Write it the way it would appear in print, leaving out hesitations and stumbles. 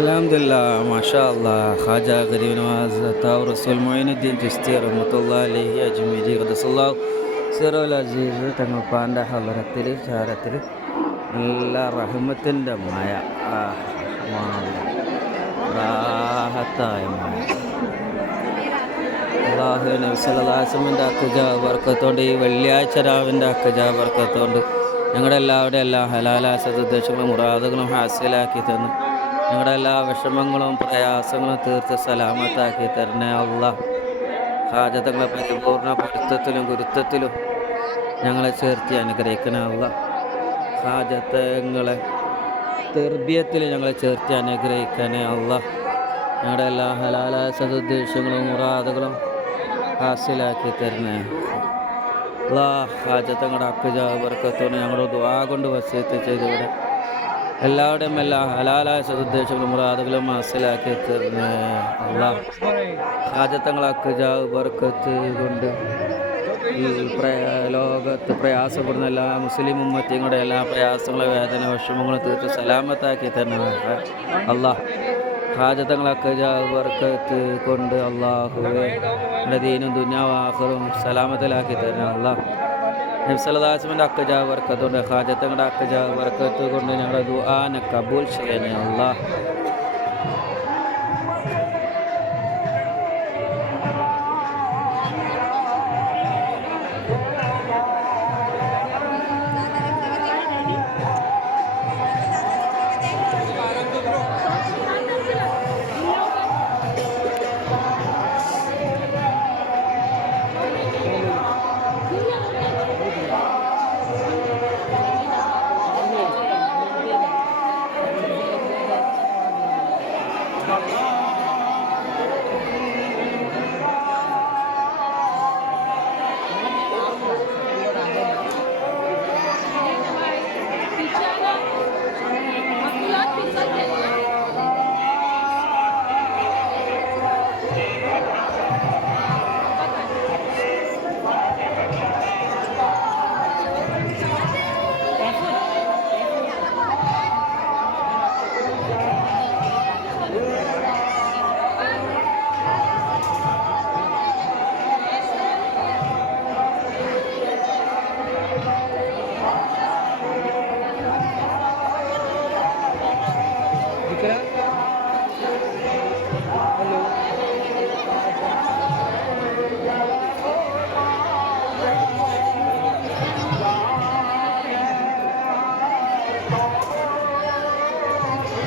അൽഹംദുലില്ലാ മാഷാ അല്ലാഹ് ഖാജ ഗരീബ് നവാസ് അത്താവ് റസൂൽ മൊയ്നുദ്ദീൻ ചിസ്തി റഹ്മത്തുള്ളാഹി അലൈഹി അജ്മീരി ഖദ്ദസല്ലാഹു സിറൽ അസീസ് തങ്ങൾപ്പാൻ്റെ ഹളറത്തിൽ ചാരത്തിൽ നല്ല റഹ്മത്തിൻ്റെ മായ റാഹത്തായ മായ അള്ളാഹു നബി സല്ലല്ലാഹു അലൈഹി വസല്ലമയുടെ അക്കജ ബർക്കത്തോണ്ട് ഈ വെള്ളിയാഴ്ച രാവിൻ്റെ അക്കജ ബർക്കത്തോണ്ട് ഞങ്ങളുടെ എല്ലാവരുടെയും എല്ലാ ഹലാലായ സതുദ്ദേശങ്ങളും മുറാദുകളും ഹാസിലാക്കി തന്നു ഞങ്ങളുടെ എല്ലാ വിഷമങ്ങളും പ്രയാസങ്ങളും തീർത്ത് സലാമത്താക്കി തരണേ അല്ലാഹ്. ഹാജതങ്ങളെ പരിപൂർണ പൊരുത്തത്തിലും ഗുരുത്വത്തിലും ഞങ്ങളെ ചേർത്തി അനുഗ്രഹിക്കണേ അല്ലാഹ്. ഹാജത്തങ്ങളെ തെർബിയത്തിൽ ഞങ്ങളെ ചേർത്തി അനുഗ്രഹിക്കണേ അല്ലാഹ്. ഞങ്ങളുടെ എല്ലാ ഹലാലായ സതുദ്ദേശങ്ങളും മുറാദുകളും ഹാസിലാക്കി തരണേ അല്ലാഹ്. ഹാജത്തങ്ങളുടെ അക്കജ ബർക്കത്തോട് ഞങ്ങളുടെ ദുആ കൊണ്ട് വസിയത്ത് ചെയ്തുകൂടെ എല്ലാവരുടെയും എല്ലാ ഹലാലായ സതുദ്ദേശങ്ങളും മുറാദുകളും ഹാസിലാക്കി തരണേ അല്ലാഹ്. ഹാജത്തങ്ങളൊക്കെ ബർക്കത്ത് കൊണ്ട് ഈ ലോകത്ത് പ്രയാസപ്പെടുന്ന എല്ലാ മുസ്ലിം ഉമ്മത്തിങ്ങളുടെ എല്ലാ പ്രയാസങ്ങളും വേദന വിഷമങ്ങളും തീർത്ത് സലാമത്താക്കി തരണേ അല്ലാഹ്. ഹാജത്തങ്ങളൊക്കെ ബർക്കത്ത് കൊണ്ട് അല്ലാഹുവേ നമ്മുടെ ദീനും ദുനിയാവും ആഖിറവും സലാമത്തിലാക്കി തരണേ അല്ലാഹ്. നബി സല്ലല്ലാഹു അലൈഹി വസല്ലമയുടെ അക്കജ ബർക്കത്തുകൊണ്ട് ഹാജത്തങ്ങളുടെ അക്കജ ബർക്കത്ത് കൊണ്ട് ഞങ്ങളുടെ ദുആനെ കബൂൽ ചെയ്യണേ അല്ലാഹ്.